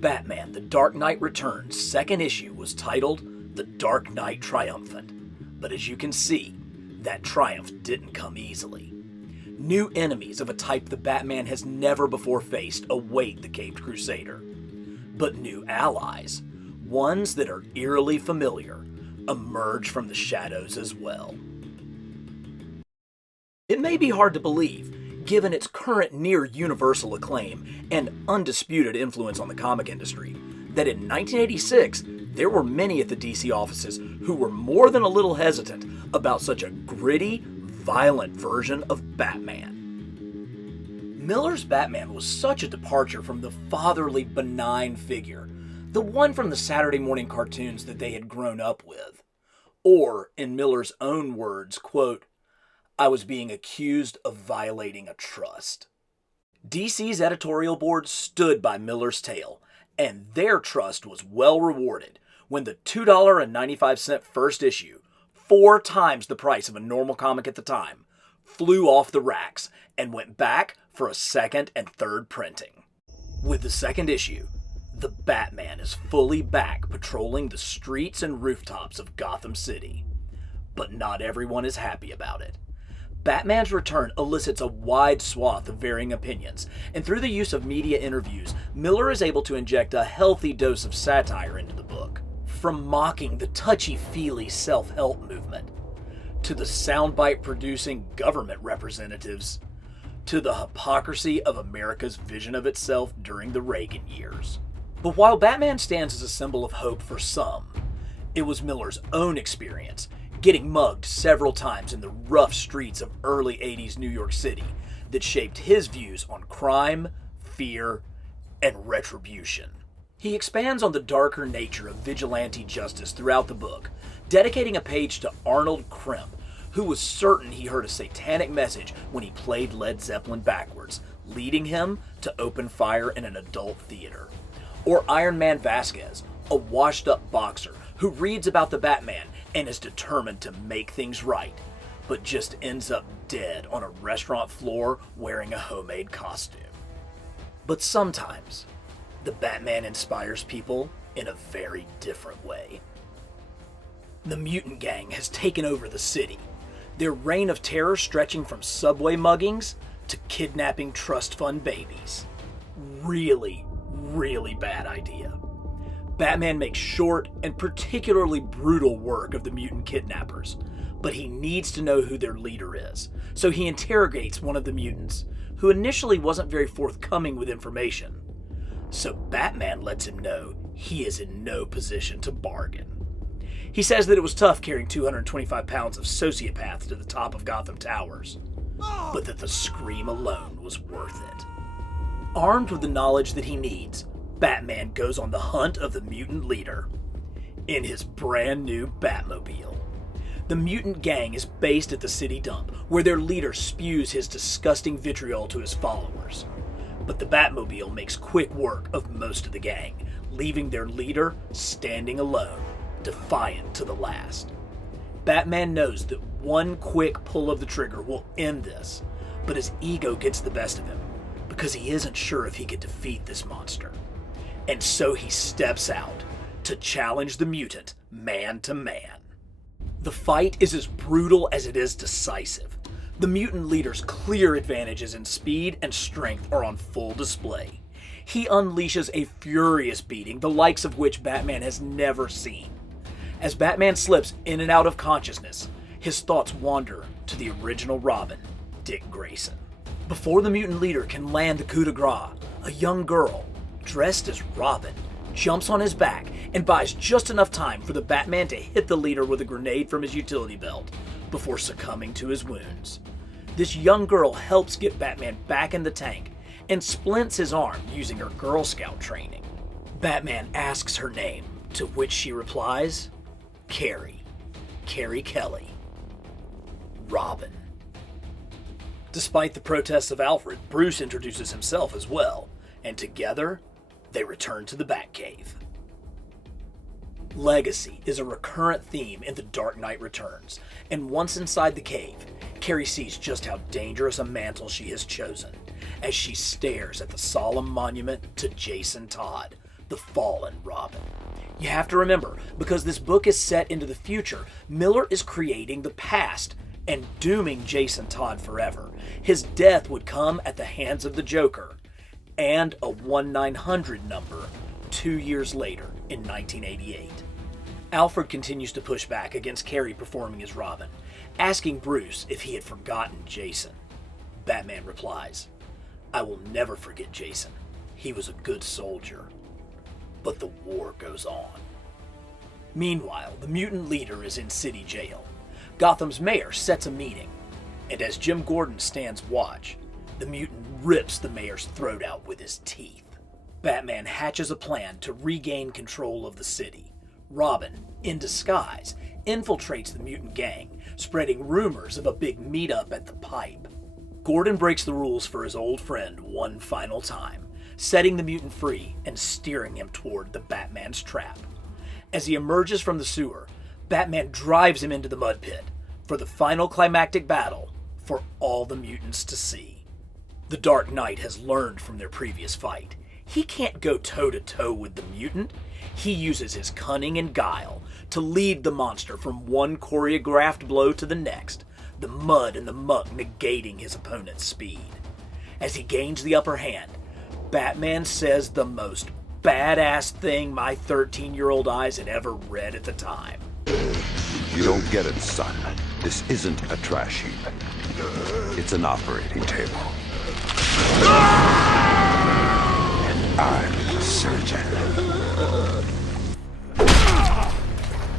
Batman: The Dark Knight Returns' second issue was titled The Dark Knight Triumphant, but as you can see, that triumph didn't come easily. New enemies of a type the Batman has never before faced await the Caped Crusader. But new allies, ones that are eerily familiar, emerge from the shadows as well. It may be hard to believe, given its current near-universal acclaim and undisputed influence on the comic industry, that in 1986 there were many at the DC offices who were more than a little hesitant about such a gritty, violent version of Batman. Miller's Batman was such a departure from the fatherly, benign figure, the one from the Saturday morning cartoons that they had grown up with. Or, in Miller's own words, quote, "I was being accused of violating a trust." DC's editorial board stood by Miller's tale, and their trust was well rewarded when the $2.95 first issue, 4 times the price of a normal comic at the time, flew off the racks and went back for a second and third printing. With the second issue, the Batman is fully back patrolling the streets and rooftops of Gotham City. But not everyone is happy about it. Batman's return elicits a wide swath of varying opinions, and through the use of media interviews, Miller is able to inject a healthy dose of satire into the book. From mocking the touchy-feely self-help movement, to the soundbite-producing government representatives, to the hypocrisy of America's vision of itself during the Reagan years. But while Batman stands as a symbol of hope for some, it was Miller's own experience, getting mugged several times in the rough streets of early 80s New York City, that shaped his views on crime, fear, and retribution. He expands on the darker nature of vigilante justice throughout the book, dedicating a page to Arnold Krimp, who was certain he heard a satanic message when he played Led Zeppelin backwards, leading him to open fire in an adult theater. Or Iron Man Vasquez, a washed-up boxer who reads about the Batman and is determined to make things right, but just ends up dead on a restaurant floor wearing a homemade costume. But sometimes, the Batman inspires people in a very different way. The mutant gang has taken over the city, their reign of terror stretching from subway muggings to kidnapping trust fund babies. Really, really bad idea. Batman makes short and particularly brutal work of the mutant kidnappers, but he needs to know who their leader is, so he interrogates one of the mutants, who initially wasn't very forthcoming with information. So Batman lets him know he is in no position to bargain. He says that it was tough carrying 225 pounds of sociopath to the top of Gotham Towers, but that the scream alone was worth it. Armed with the knowledge that he needs, Batman goes on the hunt of the mutant leader in his brand new Batmobile. The mutant gang is based at the city dump, where their leader spews his disgusting vitriol to his followers. But the Batmobile makes quick work of most of the gang, leaving their leader standing alone, defiant to the last. Batman knows that one quick pull of the trigger will end this, but his ego gets the best of him, because he isn't sure if he could defeat this monster. And so he steps out to challenge the mutant man to man. The fight is as brutal as it is decisive. The mutant leader's clear advantages in speed and strength are on full display. He unleashes a furious beating, the likes of which Batman has never seen. As Batman slips in and out of consciousness, his thoughts wander to the original Robin, Dick Grayson. Before the mutant leader can land the coup de grace, a young girl, dressed as Robin, jumps on his back and buys just enough time for the Batman to hit the leader with a grenade from his utility belt before succumbing to his wounds. This young girl helps get Batman back in the tank and splints his arm using her Girl Scout training. Batman asks her name, to which she replies, Carrie Kelly, Robin. Despite the protests of Alfred, Bruce introduces himself as well, and together, they return to the Batcave. Legacy is a recurrent theme in The Dark Knight Returns, and once inside the cave, Carrie sees just how dangerous a mantle she has chosen as she stares at the solemn monument to Jason Todd, The Fallen Robin. You have to remember, because this book is set into the future, Miller is creating the past and dooming Jason Todd forever. His death would come at the hands of the Joker and a 1-900 number 2 years later in 1988. Alfred continues to push back against Carey performing as Robin, asking Bruce if he had forgotten Jason. Batman replies, "I will never forget Jason. He was a good soldier." But the war goes on. Meanwhile, the mutant leader is in city jail. Gotham's mayor sets a meeting, and as Jim Gordon stands watch, the mutant rips the mayor's throat out with his teeth. Batman hatches a plan to regain control of the city. Robin, in disguise, infiltrates the mutant gang, spreading rumors of a big meetup at the Pipe. Gordon breaks the rules for his old friend one final time, setting the mutant free and steering him toward the Batman's trap. As he emerges from the sewer, Batman drives him into the mud pit for the final climactic battle for all the mutants to see. The Dark Knight has learned from their previous fight. He can't go toe-to-toe with the mutant. He uses his cunning and guile to lead the monster from one choreographed blow to the next, the mud and the muck negating his opponent's speed. As he gains the upper hand, Batman says the most badass thing my 13-year-old eyes had ever read at the time. You don't get it, son. This isn't a trash heap. It's an operating table. And I'm the surgeon.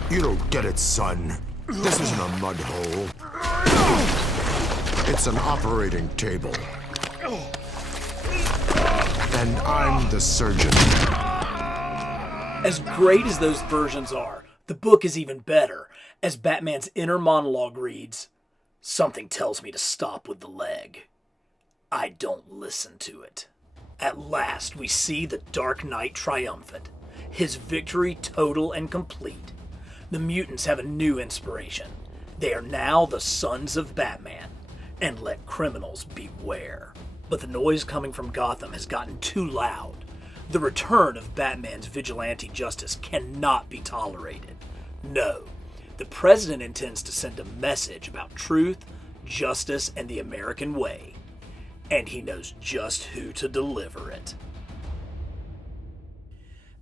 You don't get it, son. This isn't a mud hole. It's an operating table. And I'm the surgeon. As great as those versions are, the book is even better, as Batman's inner monologue reads, "Something tells me to stop with the leg. I don't listen to it." At last, we see the Dark Knight triumphant, his victory total and complete. The mutants have a new inspiration. They are now the sons of Batman, and let criminals beware. But the noise coming from Gotham has gotten too loud. The return of Batman's vigilante justice cannot be tolerated. No, the president intends to send a message about truth, justice, and the American way. And he knows just who to deliver it.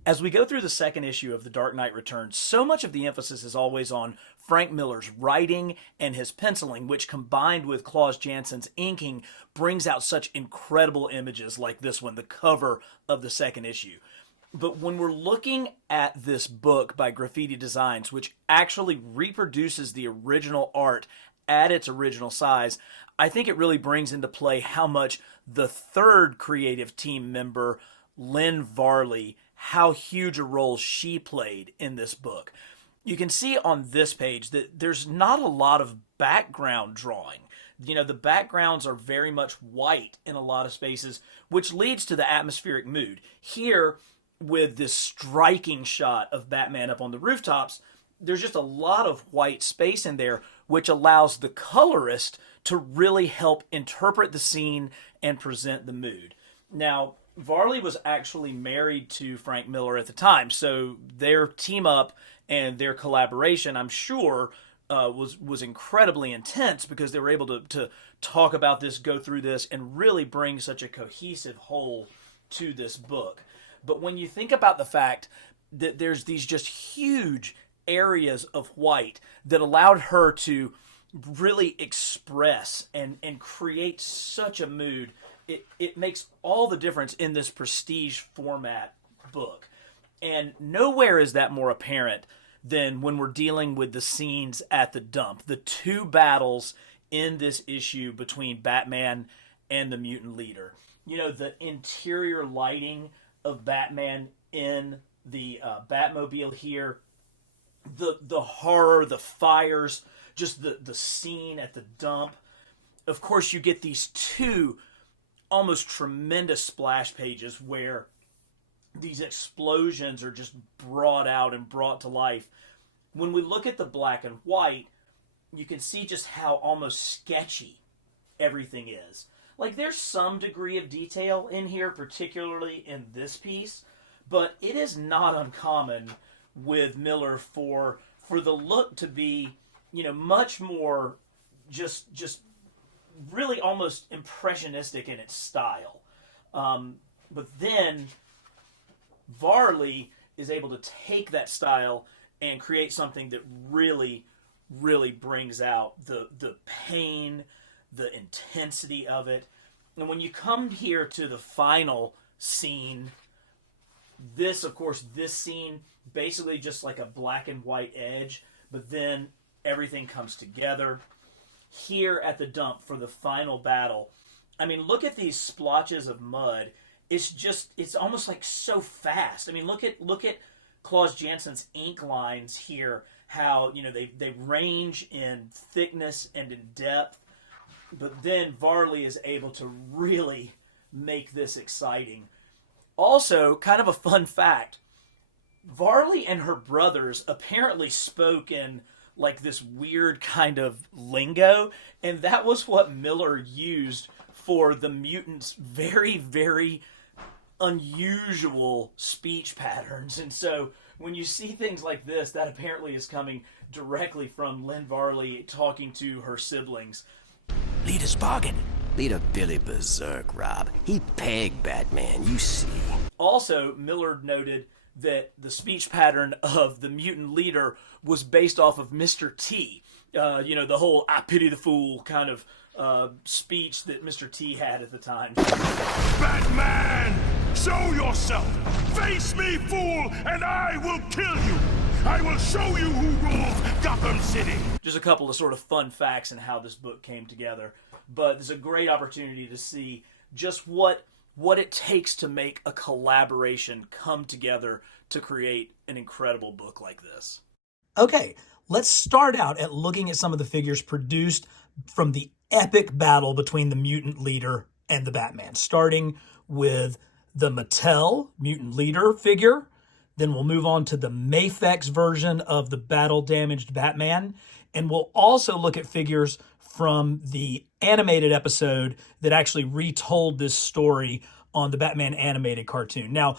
As we go through the second issue of The Dark Knight Returns, so much of the emphasis is always on Frank Miller's writing and his penciling, which combined with Klaus Janssen's inking brings out such incredible images like this one, the cover of the second issue. But when we're looking at this book by Graffiti Designs, which actually reproduces the original art at its original size, I think it really brings into play how much the third creative team member, Lynn Varley, how huge a role she played in this book. You can see on this page that there's not a lot of background drawing. You know, the backgrounds are very much white in a lot of spaces, which leads to the atmospheric mood. Here, with this striking shot of Batman up on the rooftops, there's just a lot of white space in there, which allows the colorist to really help interpret the scene and present the mood. Now, Varley was actually married to Frank Miller at the time, so their team up and their collaboration, I'm sure, was incredibly intense because they were able to talk about this, go through this, and really bring such a cohesive whole to this book. But when you think about the fact that there's these just huge areas of white that allowed her to really express and create such a mood, it makes all the difference in this prestige format book. And nowhere is that more apparent than when we're dealing with the scenes at the dump. The two battles in this issue between Batman and the mutant leader. You know, the interior lighting of Batman in the Batmobile here, the horror, the fires, just the scene at the dump. Of course, you get these two almost tremendous splash pages where these explosions are just brought out and brought to life. When we look at the black and white, you can see just how almost sketchy everything is. Like, there's some degree of detail in here, particularly in this piece, but it is not uncommon with Miller for the look to be, much more just really almost impressionistic in its style. But then Varley is able to take that style and create something that really, really brings out the pain, the intensity of it. And when you come here to the final scene, this scene basically just like a black and white edge, but then everything comes together. Here at the dump for the final battle, I mean, look at these splotches of mud. It's almost like so fast. I mean, look at Claus Jansen's ink lines here, how, they range in thickness and in depth, but then Varley is able to really make this exciting. Also, kind of a fun fact, Varley and her brothers apparently spoke in like this weird kind of lingo, and that was what Miller used for the mutants' very, very unusual speech patterns. And so when you see things like this, that apparently is coming directly from Lynn Varley talking to her siblings. Leader's bargain. Leader Billy berserk, Rob. He pegged Batman, you see. Also, Miller noted that the speech pattern of the mutant leader was based off of Mr. T. The whole "I pity the fool" kind of speech that Mr. T had at the time. Batman! Show yourself! Face me, fool, and I will kill you! I will show you who rules Gotham City! Just a couple of sort of fun facts in how this book came together. But there's a great opportunity to see just what it takes to make a collaboration come together to create an incredible book like this. Okay, let's start out at looking at some of the figures produced from the epic battle between the mutant leader and the Batman, starting with the Mattel mutant leader figure. Then we'll move on to the Mafex version of the battle-damaged Batman. And we'll also look at figures from the animated episode that actually retold this story on the Batman animated cartoon. Now,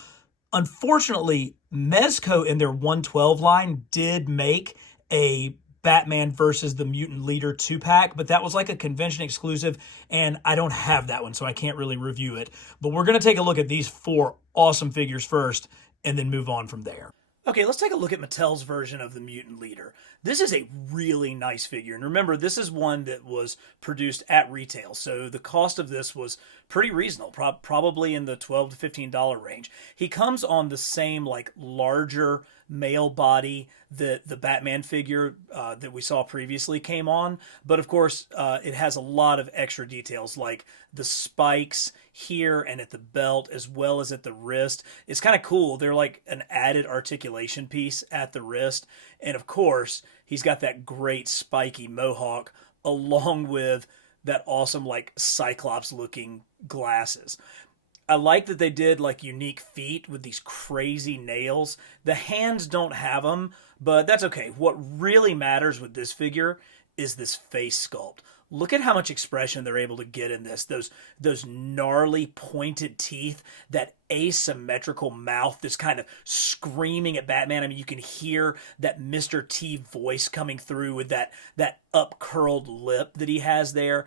unfortunately, Mezco in their 112 line did make a Batman versus the Mutant Leader 2-pack, but that was like a convention exclusive, and I don't have that one, so I can't really review it. But we're going to take a look at these 4 awesome figures first, and then move on from there. Okay, let's take a look at Mattel's version of the Mutant Leader. This is a really nice figure, and remember, this is one that was produced at retail, so the cost of this was pretty reasonable, probably in the $12 to $15 range. He comes on the same, like, larger male body that the Batman figure that we saw previously came on, but of course, it has a lot of extra details, like the spikes here and at the belt, as well as at the wrist. It's kind of cool. They're like an added articulation piece at the wrist. And of course, he's got that great spiky mohawk along with that awesome like Cyclops looking glasses. I like that they did like unique feet with these crazy nails. The hands don't have them, but that's okay. What really matters with this figure is this face sculpt. Look at how much expression they're able to get in this. Those gnarly pointed teeth, that asymmetrical mouth that's kind of screaming at Batman. I mean, you can hear that Mr. T voice coming through with that up-curled lip that he has there.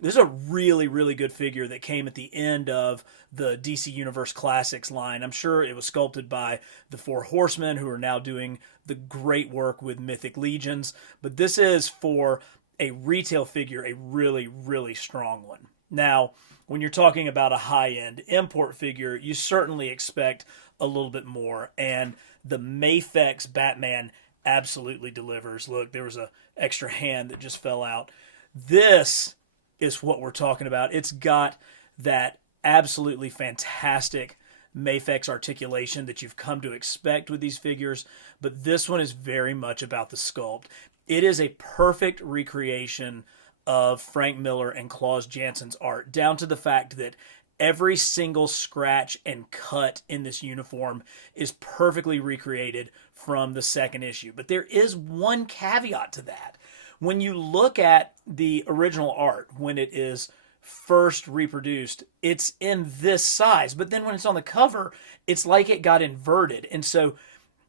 This is a really, really good figure that came at the end of the DC Universe Classics line. I'm sure it was sculpted by the Four Horsemen, who are now doing the great work with Mythic Legions. But this is, for a retail figure, a really, really strong one. Now, when you're talking about a high-end import figure, you certainly expect a little bit more. And the Mafex Batman absolutely delivers. Look, there was an extra hand that just fell out. This is what we're talking about. It's got that absolutely fantastic Mafex articulation that you've come to expect with these figures, but this one is very much about the sculpt. It is a perfect recreation of Frank Miller and Claus Jansen's art, down to the fact that every single scratch and cut in this uniform is perfectly recreated from the second issue. But there is one caveat to that. When you look at the original art, when it is first reproduced, it's in this size. But then when it's on the cover, it's like it got inverted. And so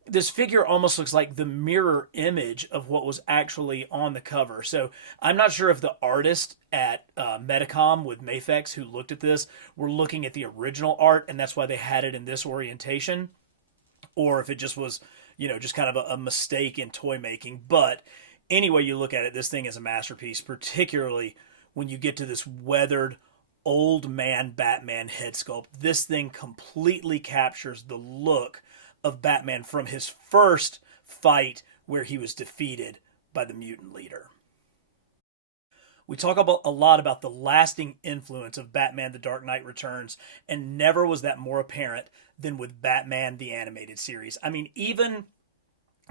this figure almost looks like the mirror image of what was actually on the cover. So I'm not sure if the artist at Medicom with Mafex who looked at this were looking at the original art and that's why they had it in this orientation, or if it just was, just kind of a mistake in toy making. But any way you look at it, this thing is a masterpiece, particularly when you get to this weathered old man Batman head sculpt. This thing completely captures the look of Batman from his first fight where he was defeated by the mutant leader. We talk a lot about the lasting influence of Batman The Dark Knight Returns, and never was that more apparent than with Batman the Animated Series. I mean, even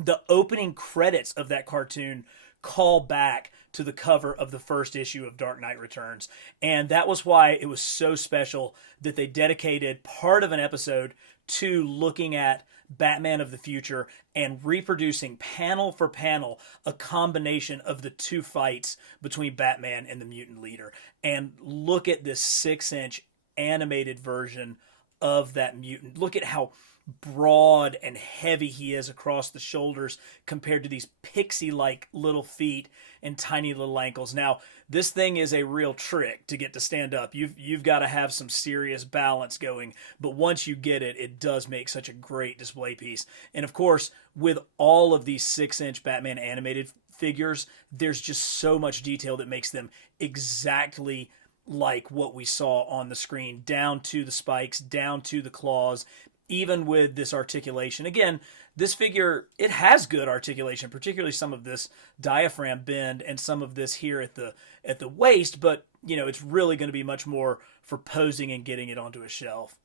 the opening credits of that cartoon call back to the cover of the first issue of Dark Knight Returns. And that was why it was so special that they dedicated part of an episode to looking at Batman of the future and reproducing panel for panel a combination of the two fights between Batman and the mutant leader. And look at this 6-inch animated version of that mutant. Look at how broad and heavy he is across the shoulders compared to these pixie-like little feet and tiny little ankles. Now, this thing is a real trick to get to stand up. You've got to have some serious balance going, but once you get it, it does make such a great display piece. And of course, with all of these 6-inch Batman animated figures, there's just so much detail that makes them exactly like what we saw on the screen, down to the spikes, down to the claws, even with this articulation. Again, this figure, it has good articulation, particularly some of this diaphragm bend and some of this here at the waist, but it's really going to be much more for posing and getting it onto a shelf.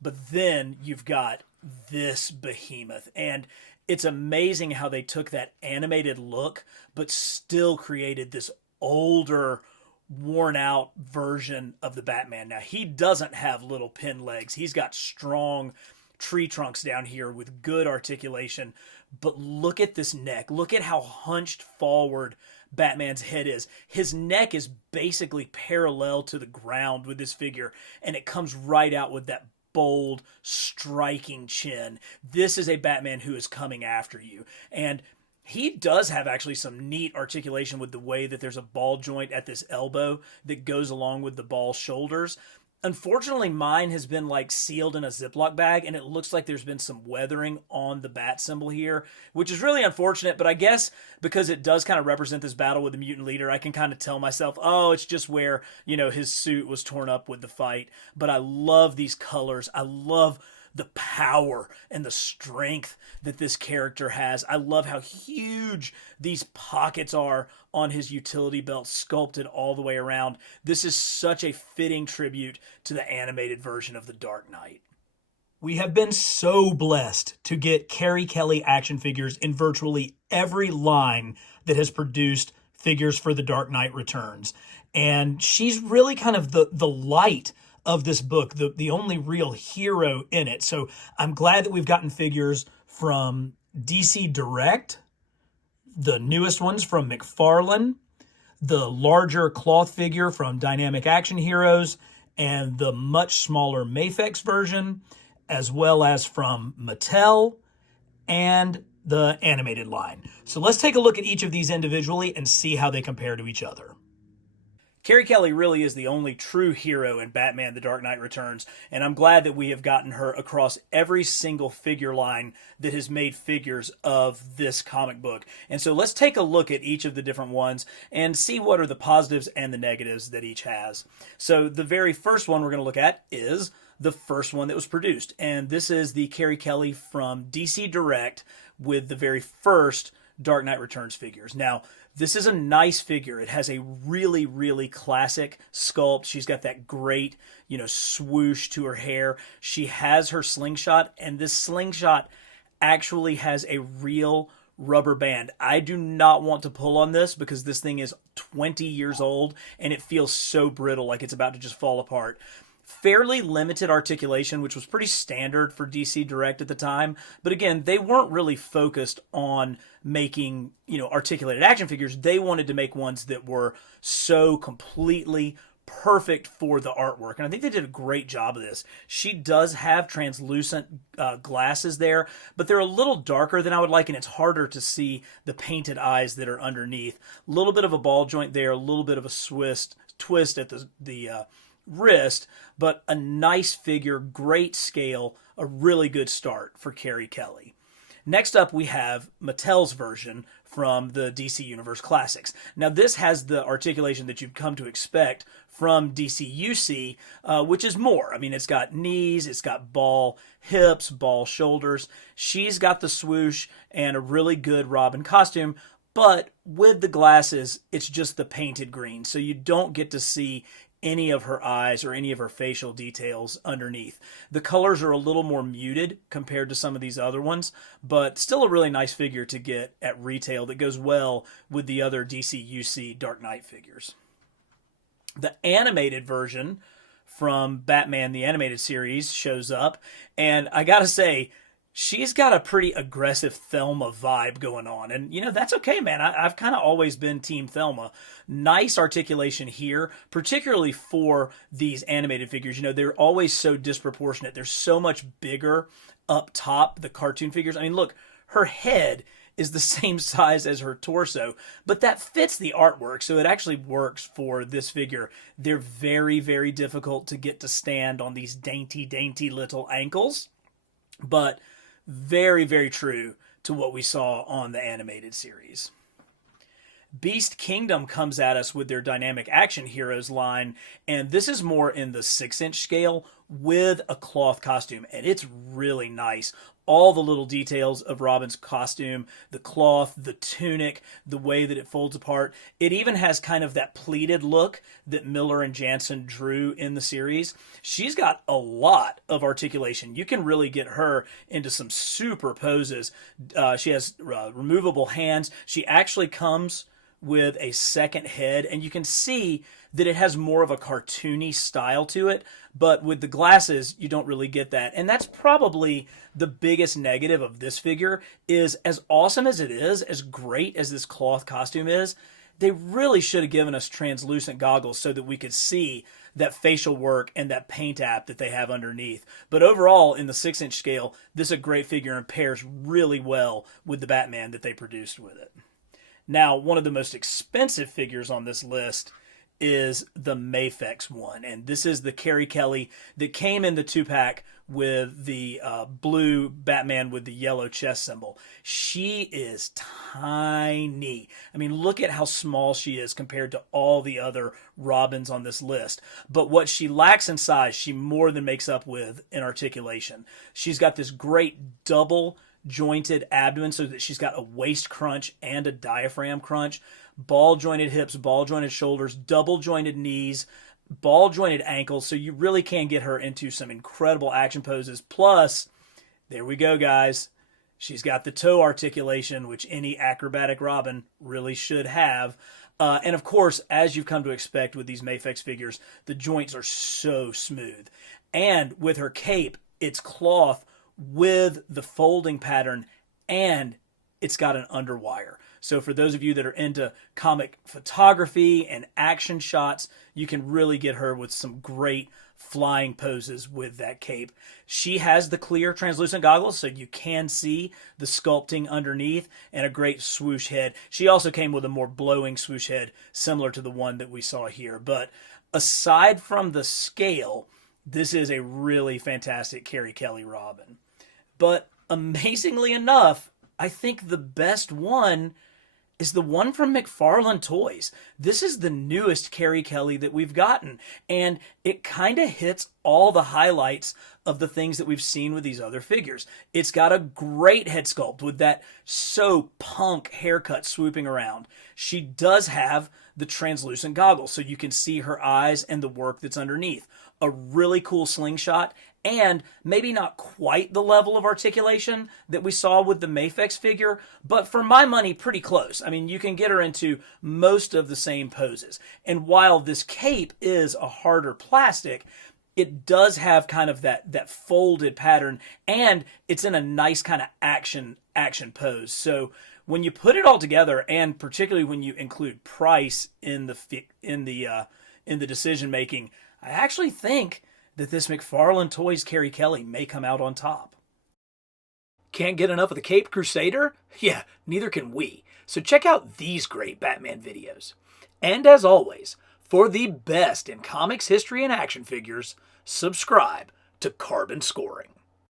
But then you've got this behemoth, and it's amazing how they took that animated look but still created this older, worn out version of the Batman. Now, he doesn't have little pin legs. He's got strong tree trunks down here with good articulation. But look at this neck. Look at how hunched forward Batman's head is. His neck is basically parallel to the ground with this figure, and it comes right out with that bold, striking chin. This is a Batman who is coming after you. And he does have actually some neat articulation with the way that there's a ball joint at this elbow that goes along with the ball shoulders. Unfortunately, mine has been sealed in a Ziploc bag, and it looks like there's been some weathering on the bat symbol here, which is really unfortunate. But I guess because it does kind of represent this battle with the mutant leader, I can kind of tell myself, oh, it's just where, his suit was torn up with the fight. But I love these colors. I love the power and the strength that this character has. I love how huge these pockets are on his utility belt, sculpted all the way around. This is such a fitting tribute to the animated version of The Dark Knight. We have been so blessed to get Carrie Kelly action figures in virtually every line that has produced figures for The Dark Knight Returns. And she's really kind of the light of this book, the only real hero in it. So I'm glad that we've gotten figures from DC Direct, the newest ones from McFarlane, the larger cloth figure from Dynamic Action Heroes, and the much smaller Mafex version, as well as from Mattel and the animated line. So let's take a look at each of these individually and see how they compare to each other. Carrie Kelly really is the only true hero in Batman The Dark Knight Returns, and I'm glad that we have gotten her across every single figure line that has made figures of this comic book. And so let's take a look at each of the different ones and see what are the positives and the negatives that each has. So the very first one we're going to look at is the first one that was produced, and this is the Carrie Kelly from DC Direct with the very first Dark Knight Returns figures. Now, this is a nice figure. It has a really, really classic sculpt. She's got that great, swoosh to her hair. She has her slingshot, and this slingshot actually has a real rubber band. I do not want to pull on this because this thing is 20 years old, and it feels so brittle, like it's about to just fall apart. Fairly limited articulation, which was pretty standard for DC Direct at the time. But again, they weren't really focused on making, articulated action figures. They wanted to make ones that were so completely perfect for the artwork. And I think they did a great job of this. She does have translucent glasses there, but they're a little darker than I would like, and it's harder to see the painted eyes that are underneath. A little bit of a ball joint there, a little bit of a twist at the wrist, but a nice figure, great scale, a really good start for Carrie Kelly. Next up, we have Mattel's version from the DC Universe Classics. Now, this has the articulation that you've come to expect from DCUC, which is more. I mean, it's got knees, it's got ball hips, ball shoulders. She's got the swoosh and a really good Robin costume, but with the glasses, it's just the painted green, so you don't get to see any of her eyes or any of her facial details underneath. The colors are a little more muted compared to some of these other ones, but still a really nice figure to get at retail that goes well with the other DCUC Dark Knight figures. The animated version from Batman the Animated Series shows up, and I gotta say, she's got a pretty aggressive Thelma vibe going on. And, that's okay, man. I've kind of always been Team Thelma. Nice articulation here, particularly for these animated figures. They're always so disproportionate. They're so much bigger up top, the cartoon figures. I mean, look, her head is the same size as her torso, but that fits the artwork, so it actually works for this figure. They're very, very difficult to get to stand on these dainty, dainty little ankles, but very, very true to what we saw on the animated series. Beast Kingdom comes at us with their Dynamic Action Heroes line, and this is more in the 6-inch scale with a cloth costume, and it's really nice. All the little details of Robin's costume, the cloth, the tunic, the way that it folds apart. It even has kind of that pleated look that Miller and Jansen drew in the series. She's got a lot of articulation. You can really get her into some super poses. She has removable hands. She actually comes with a second head, and you can see that it has more of a cartoony style to it, but with the glasses, you don't really get that. And that's probably the biggest negative of this figure, is as awesome as it is, as great as this cloth costume is, they really should have given us translucent goggles so that we could see that facial work and that paint app that they have underneath. But overall, in the 6-inch scale, this is a great figure and pairs really well with the Batman that they produced with it. Now, one of the most expensive figures on this list is the Mafex one, and this is the Carrie Kelly that came in the 2-pack with the blue Batman with the yellow chest symbol. She is tiny. I mean, look at how small she is compared to all the other Robins on this list. But what she lacks in size, she more than makes up with in articulation. She's got this great double jointed abdomen so that she's got a waist crunch and a diaphragm crunch, ball jointed hips, ball jointed shoulders, double jointed knees, ball jointed ankles, so you really can get her into some incredible action poses. Plus, there we go, guys, she's got the toe articulation, which any acrobatic Robin really should have. And of course, as you've come to expect with these Mafex figures, the joints are so smooth. And with her cape, it's cloth with the folding pattern, and it's got an underwire. So for those of you that are into comic photography and action shots, you can really get her with some great flying poses with that cape. She has the clear translucent goggles, so you can see the sculpting underneath, and a great swoosh head. She also came with a more blowing swoosh head, similar to the one that we saw here. But aside from the scale, this is a really fantastic Carrie Kelly Robin. But amazingly enough, I think the best one is the one from McFarlane Toys. This is the newest Carrie Kelly that we've gotten, and it kind of hits all the highlights of the things that we've seen with these other figures. It's got a great head sculpt with that so punk haircut swooping around. She does have the translucent goggles, so you can see her eyes and the work that's underneath. A really cool slingshot, and maybe not quite the level of articulation that we saw with the Mafex figure, but for my money, pretty close. I mean, you can get her into most of the same poses. And while this cape is a harder plastic, it does have kind of that folded pattern, and it's in a nice kind of action pose. So when you put it all together, and particularly when you include price in the in the decision making, I actually think that this McFarlane Toys Carrie Kelly may come out on top. Can't get enough of the Caped Crusader? Yeah, neither can we. So check out these great Batman videos. And as always, for the best in comics history and action figures, subscribe to Carbon Scoring.